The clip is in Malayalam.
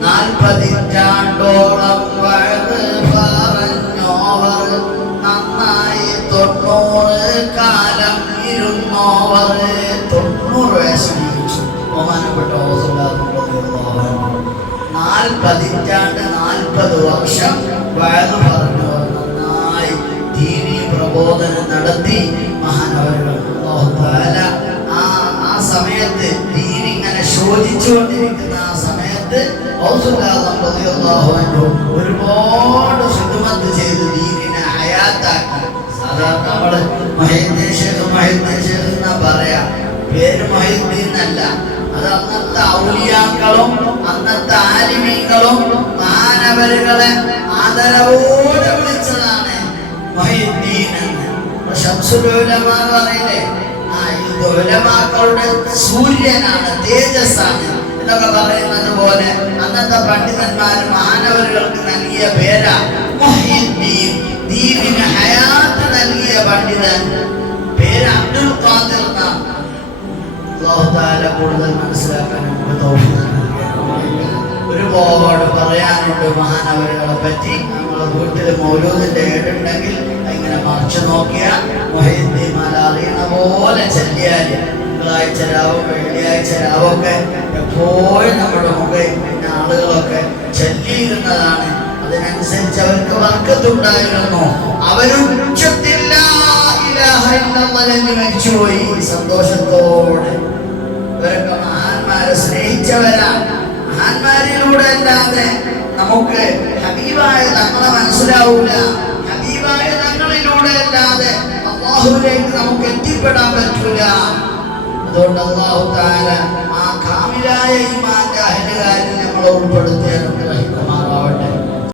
40 വയത് പറഞ്ഞോവർ, നന്നായി 90 കാലം ഇരുന്നോവർ. 90 വയസ്സ് ജീവിച്ചു ബഹുമാനപ്പെട്ട 40 പതിറ്റാണ്ട് 40 വർഷം വയത് പറഞ്ഞോവർ, നന്നായി ദീനീ പ്രബോധനം നടത്തി മഹാനവരുകൾ. ആ സമയത്ത് ദീൻ ഇങ്ങനെ ശോധിച്ചുകൊണ്ടിരിക്കുന്ന ആ സമയത്ത് ഒരുപാട് ഖിദ്മത്ത് ചെയ്ത് ദീനിനെ ഹയാത്താക്കി. സാധാരണ നമ്മള് മൊഹീദ്ദീൻ ഷേഖ് എന്നാ പറയാ, പേര് മൊഹീദ്ദീൻ അല്ല. അത് അന്നത്തെ ഔലിയാക്കളും അന്നത്തെ ആലിമീങ്ങളും മഹാനവരുകളെ ആദരവോടെ വിളിച്ചതാണ് മൊഹീദ്ദീൻ എന്ന്. ശംസുൽ ഉലമ പറയില്ലേ, ഇത് ഉലമാക്കളുടെ സൂര്യനാണ്, തേജസ്സാണ് എന്നൊക്കെ പറയുന്നത് പോലെ അന്നത്തെ പണ്ഡിതന്മാര് മഹാനവരുകൾക്ക് നൽകിയ പേരാ മുഹ്യിദ്ദീൻ. ദീനിന് ഹയാത്ത് നൽകിയ പണ്ഡിതൻ പേര് അബ്ദുൽ ഖാദിർ എന്നാണ്. അല്ലാഹു തആല കൂടുതൽ മനസ്സിലാക്കാൻ നമുക്ക് തൗഫീഖ് നൽകട്ടെ. ഒരുപാട് പറയാനുണ്ട് മഹാനവരുകളെ പറ്റി. നമ്മളെ വീട്ടിൽ മൗലൂദിന്റെ ഏടുണ്ടെങ്കിൽ ഇങ്ങനെ മറിച്ചു നോക്കിയാൽ മുഹീദ്ദീൻമാരെ അറിയണ പോലെ ചെല്ലിയാല് തിങ്കളാഴ്ച രാവും വെള്ളിയാഴ്ച രാവൊക്കെ എപ്പോഴും നമ്മുടെ മുഖയിൽ പിന്നെ ആളുകളൊക്കെ ചൊല്ലിയിരുന്നതാണ്. അതിനനുസരിച്ച് അവർക്ക് വർക്കത്തുണ്ടായിരുന്നു. അവരുച്ചത്തിൽ മരിച്ചുപോയി സന്തോഷത്തോടെ. ഇവരൊക്കെ മഹാന്മാരെ സ്നേഹിച്ചവരാ. മഹാന്മാരിലൂടെ അല്ലാതെ നമുക്ക് ഹബീബായ തങ്ങളെ മനസ്സിലാവൂല. ഹബീബായ തങ്ങളിലൂടെ അല്ലാതെ അല്ലാഹുവിലേക്ക് നമുക്ക് എത്തിപ്പെടാൻ പറ്റൂല. അതുകൊണ്ട് അല്ലാഹു തആല ആ കാമിലായ ഈമാന്റെ അഹ്ലുകാരിൽ നമ്മളെ ഉൾപ്പെടുത്തി അനുഗ്രഹിക്കുമാറാകട്ടെ.